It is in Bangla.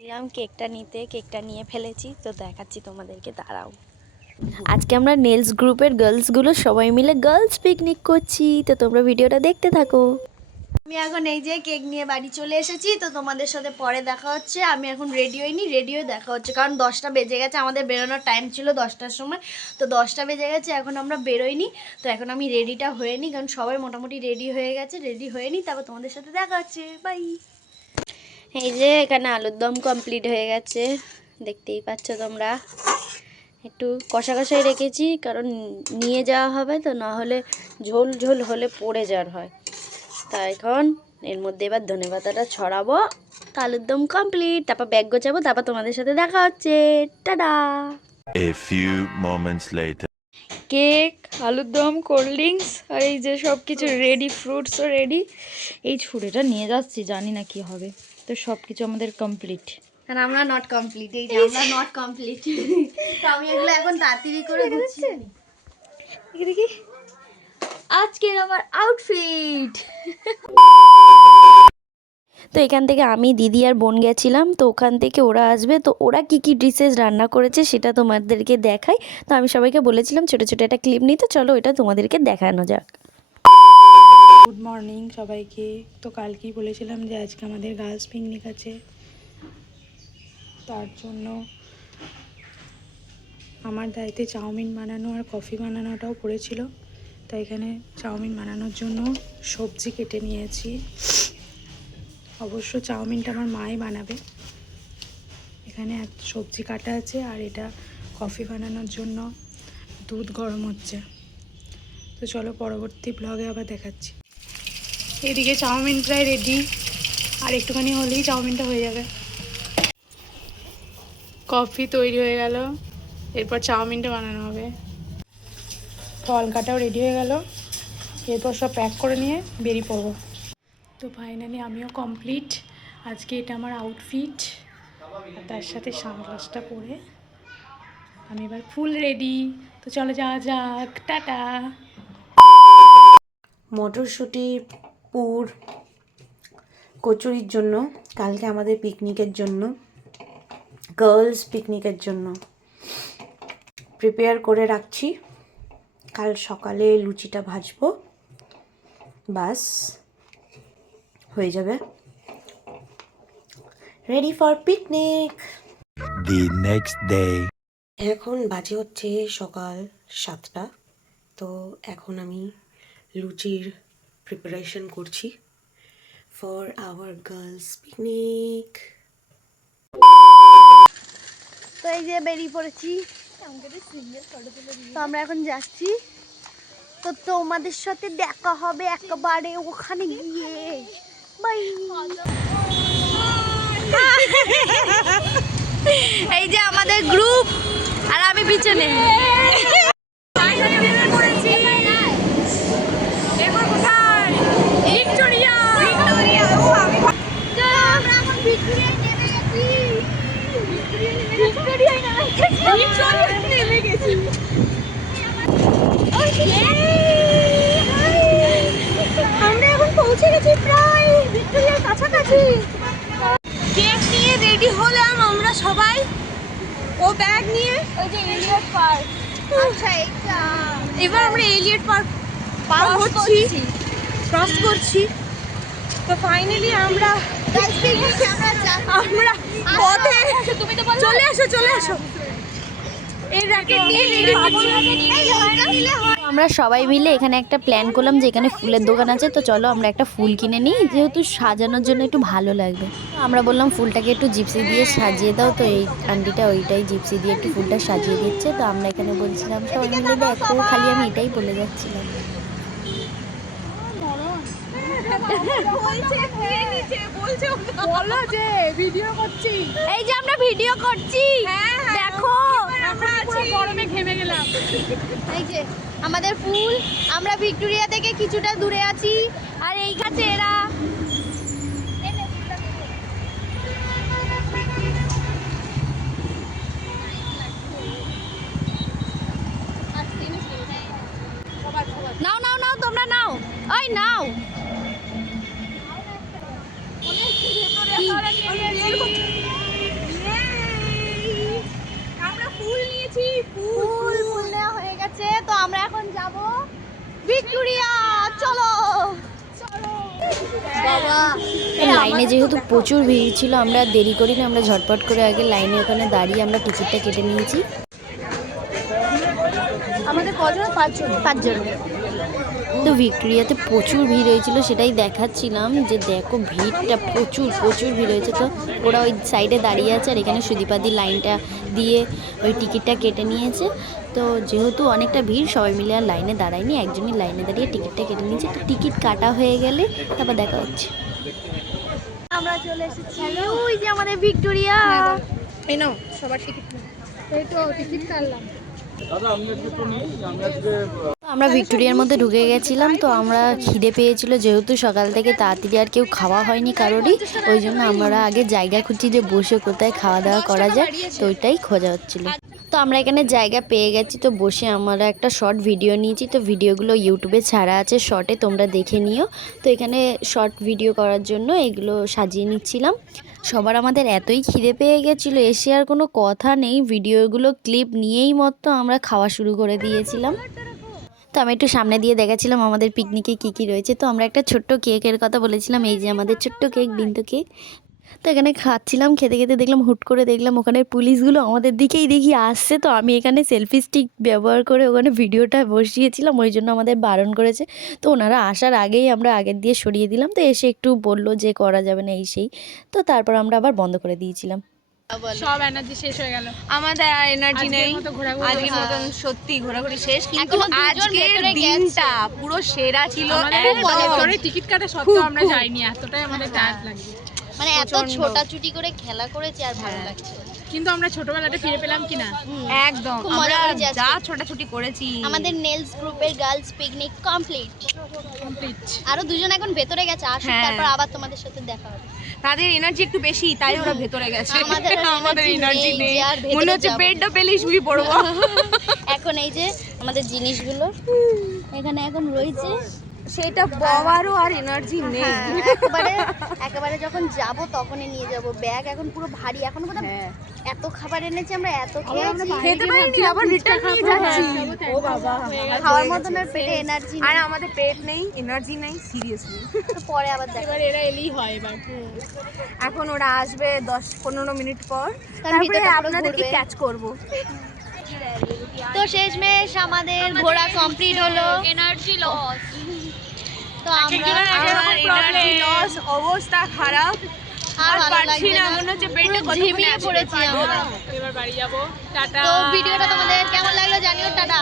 দিলাম কেকটা নিতে, কেকটা নিয়ে ফেলেছি তো দেখাচ্ছি তোমাদেরকে, দাঁড়াও। আজকে আমরা নেলস গ্রুপের গার্লসগুলো সবাই মিলে গার্লস পিকনিক করছি, তো তোমরা ভিডিওটা দেখতে থাকো। আমি এখন এই যে কেক নিয়ে বাড়ি চলে এসেছি, তো তোমাদের সাথে পরে দেখা হচ্ছে। আমি এখন রেডি হইনি, রেডি হয়ে দেখা হচ্ছে, কারণ 10টা বেজে গেছে, আমাদের বেরোনোর টাইম ছিল 10টার সময়, তো 10টা বেজে গেছে, এখন আমরা বেরোইনি। তো এখন আমি রেডিটা হয়ে নিই, কারণ সবাই মোটামুটি রেডি হয়ে গেছে, রেডি হয়ে নিই, তারপর তোমাদের সাথে দেখা হচ্ছে। বাই। এই যে এখানে আলুর দম কমপ্লিট হয়ে গেছে, দেখতেই পাচ্ছ তোমরা। একটু কষা কষাই রেখেছি, কারণ নিয়ে যাওয়া হবে, তো না হলে ঝোল ঝোল হলে পড়ে যাওয়ার হয়। তা এখন এর মধ্যে এবার ধনেপাতাটা ছড়াবো। আলুর দম কমপ্লিট, তারপর ব্যাগ গোছাবো, তারপর তোমাদের সাথে দেখা হচ্ছে। Tata. A few moments later. Cake, আলুর দম, কোল্ড ড্রিঙ্কস আর এই যে সব কিছু রেডি, ফ্রুটসও রেডি। এই ছুরিটা নিয়ে যাচ্ছি, জানি না কি হবে। তো সব কিছু আমাদের কমপ্লিট। আর আমরা নট কমপ্লিট, এই যে আমরা নট কমপ্লিট। তো আমি এগুলো এখন তাড়াতাড়ি করে গুছিয়ে নিই। দেখি আজকের আমার আউটফিট। তো এখান থেকে আমি, দিদি আর বোন গেছিলাম, তো ওখান থেকে ওরা আসবে, তো ওরা কি কি ডিশেস রান্না করেছে সেটা তোমাদেরকে দেখাই। তো আমি সবাইকে বলেছিলাম ছোটো ছোটো একটা ক্লিপ নিতে, চলো ওটা তোমাদেরকে দেখানো যাক। গুড মর্নিং সবাইকে। তো কালকেই বলেছিলাম যে আজকে আমাদের গার্লস পিকনিক আছে, তার জন্য আমার দায়িত্বে চাউমিন বানানো আর কফি বানানোটাও পড়েছিল। তাই এখানে চাউমিন বানানোর জন্য সবজি কেটে নিয়েছি। অবশ্য চাউমিনটা আমার মাই বানাবে। এখানে সবজি কাটা আছে, আর এটা কফি বানানোর জন্য দুধ গরম হচ্ছে। তো চলো পরবর্তী ব্লগে আবার দেখাচ্ছি। এদিকে চাউমিন প্রায় রেডি, আর একটুখানি হলেই চাউমিনটা হয়ে যাবে। কফি তৈরি হয়ে গেল, এরপর চাউমিনটা বানানো হবে। ফল কাটাও রেডি হয়ে গেল, এরপর সব প্যাক করে নিয়ে বেরিয়ে পড়বো। তো ফাইনালি আমিও কমপ্লিট। আজকে এটা আমার আউটফিট, আর তার সাথে সানগ্লাসটা পরে আমি এবার ফুল রেডি। তো চলো যাওয়া যাক, টাটা। মটরশুঁটি, পুর, কচুরির জন্য, কালকে আমাদের পিকনিকের জন্য, গার্লস পিকনিকের জন্য প্রিপেয়ার করে রাখছি। কাল সকালে লুচিটা ভাজবো, বাস হয়ে যাবে, ready for picnic. The next day. এখন বাজে হচ্ছে সকাল 7টা। তো এখন আমি লুচির প্রিপারেশন করছি ফর আওয়ার গার্লস পিকনিক। তো এই যে বেরিয়ে পড়েছি, তো আমরা এখন যাচ্ছি। তো তোমাদের সাথে দেখা হবে একেবারে ওখানে গিয়ে। বাই। এই যে আমাদের গ্রুপ, আর আমি পিছনে। আমরা এখন পৌঁছে গেছি প্রায় ভিক্টোরিয়ার কাছাকাছি। কেক নিয়ে রেডি হলাম আমরা সবাই, ও ব্যাগ নিয়ে। ওই যে এলিয়ট পার্ক, আচ্ছা এটা এবার আমরা এলিয়ট পার্ক পার হচ্ছি, ক্রস করছি। তো ফাইনালি আমরা পথে চলে আসো, চলে আসো। এই র্যাকেট নিয়ে রেডি হচ্ছি আমরা সবাই মিলে। এখানে একটা প্ল্যান করলাম যে এখানে ফুলের দোকান আছে, তো চলো আমরা একটা ফুল কিনে নিই, যেহেতু সাজানোর জন্য একটু ভালো লাগবে। আমরা বললাম ফুলটাকে একটু জিপসি দিয়ে সাজিয়ে দাও, তো এই আন্টিটা ওইটাই জিপসি দিয়ে একটু ফুলটা সাজিয়ে দিচ্ছে। তো আমরা এখানে বলছিলাম সবাই মিলে দেখো, খালি আমি এটাই বলে যাচ্ছিলাম। এই যে আমরা ভিডিও করছি, দেখো গরমে ঘেমে গেলাম। এই যে আমাদের ফুল, আমরা ভিক্টোরিয়া থেকে কিছুটা দূরে আছি, আর এই কাছে এরা। নাও নাও নাও, তোমরা নাও, ওই নাও। লাইনে যেহেতু প্রচুর ভিড় ছিল, আমরা দেরি করি না, আমরা ঝটপট করে আগে লাইনে ওখানে দাঁড়িয়ে আমরা টিকিটটা কেটে নিয়েছি। আমাদের কজন? 5 জন। তো ভিক্টোরিয়াতে প্রচুর ভিড় হয়েছিল, সেটাই দেখাচ্ছিলাম যে দেখো ভিড়টা প্রচুর প্রচুর ভিড় হয়েছে। তো ওরা ওই সাইডে দাঁড়িয়ে আছে আর এখানে সুদীপাদি লাইনটা দিয়ে ওই টিকিটটা কেটে নিয়েছে। তো যেহেতু অনেকটা ভিড়, সবাই মিলে আর লাইনে দাঁড়ায়নি, একজনই লাইনে দাঁড়িয়ে টিকিটটা কেটে নিয়েছে। তো টিকিট কাটা হয়ে গেলে তারপর দেখা হচ্ছে। আমরা চলে এসেছি ওই যে আমাদের ভিক্টোরিয়া। এই নাও সবার টিকিট, এই তো টিকিট কাটলাম। আমরা ভিক্টোরিয়ার মধ্যে ঢুকে গেছিলাম। তো আমরা খিদে পেয়েছিল, যেহেতু সকাল থেকে তাড়াতাড়ি আর কেউ খাওয়া হয়নি কারোরই, ওই জন্য আমরা আগে জায়গা খুঁজছি যে বসে কোথায় খাওয়া দাওয়া করা যায়, তো ওইটাই খোঁজা হচ্ছিল। তো আমরা এখানে জায়গা পেয়ে গেছি, তো বসে আমরা একটা শর্ট ভিডিও নিয়েছি। তো ভিডিওগুলো ইউটিউবে ছাড়া আছে শর্টে, তোমরা দেখে নিও। তো এখানে শর্ট ভিডিও করার জন্য এগুলো সাজিয়ে নিচ্ছিলাম। সবার আমাদের এতই খিদে পেয়ে গেছিলো, এসে আর কোনো কথা নেই, ভিডিওগুলো ক্লিপ নিয়েই মতো আমরা খাওয়া শুরু করে দিয়েছিলাম। তো আমি একটু সামনে দিয়ে দেখাচ্ছিলাম আমাদের পিকনিকে কী কী রয়েছে। তো আমরা একটা ছোট্ট কেকের কথা বলেছিলাম, এই যে আমাদের ছোট্ট কেক, বিন্দু কেক। তো এখানে খাচ্ছিলাম, খেতে খেতে দেখলাম হুট করে দেখলাম ওখানে পুলিশগুলো আমাদের দিকেই দেখি আসছে। তো আমি এখানে সেলফি স্টিক ব্যবহার করে ওখানে ভিডিওটা বসিয়েছিলাম, ওই জন্য আমাদের বারণ করেছে। তো ওনারা আসার আগেই আমরা আগের দিয়ে সরিয়ে দিলাম। তো এসে একটু বললো যে করা যাবে না এই সেই, তো তারপর আমরা আবার বন্ধ করে দিয়েছিলাম। সব এনার্জি শেষ হয়ে গেল, আমাদের আর এনার্জি নেই আজকের মতন, সত্যি ঘোরাঘুরি শেষ। কিন্তু আজকের দিনটা পুরো সেরা ছিল। টিকিট কাটা সত্ত্বেও আমরা যাইনি, এতটাই আমাদের টায়ার্ড লাগছে। মানে এত ছোটাছুটি করে খেলা করেছি আর ভালো লাগছে। কিন্তু আমরা ছোটবেলাটা ফিরে পেলাম কিনা, একদম আমরা যা ছোটাছুটি করেছি। আমাদের নেলস গ্রুপের গার্লস পিকনিক কমপ্লিট। আরো দুজন এখন ভেতরে গেছে, আসুক তারপর আবার তোমাদের সাথে দেখা হবে। তাদের এনার্জি একটু বেশি, তাই ওরা ভেতরে গেছে। আমাদের এনার্জি নেই, আর মনে হচ্ছে বেডটা পেলেই শুয়ে পড়বো। এখন এই যে আমাদের জিনিসগুলো এখানে এখন রয়েছে, সেটা বওয়ারও আর এনার্জি নেই। একেবারে যখন যাব তখনই নিয়ে যাব। ব্যাগ এখন পুরো ভারী, এখন এত খাবার এনেছি আমরা, এত খেতে পারিনি, আবার রিটার্ন নিয়ে যাচ্ছি। ও বাবা, খাওয়ার মতন আর পেটে এনার্জি আর আমাদের পেট নেই, এনার্জি নেই, সিরিয়াসলি। পরে আবার এবার এরা এলেই হয়। এবার এখন ওরা আসবে 10-15 মিনিট পর, তারপরে আপনাদেরকে ক্যাচ করব। তো শেষমেশ আমাদের ঘোরা কমপ্লিট হলো। এনার্জি লস, তো আমরা আমার এনার্জি লস, অবস্থা খারাপ, আর পারছি না, মনে হচ্ছে পেটে ঝিমিয়ে পড়েছি আমরা। এবার বাড়ি যাবো, টাটা। তো ভিডিওটা তোমাদের কেমন লাগলো জানিও, টাটা।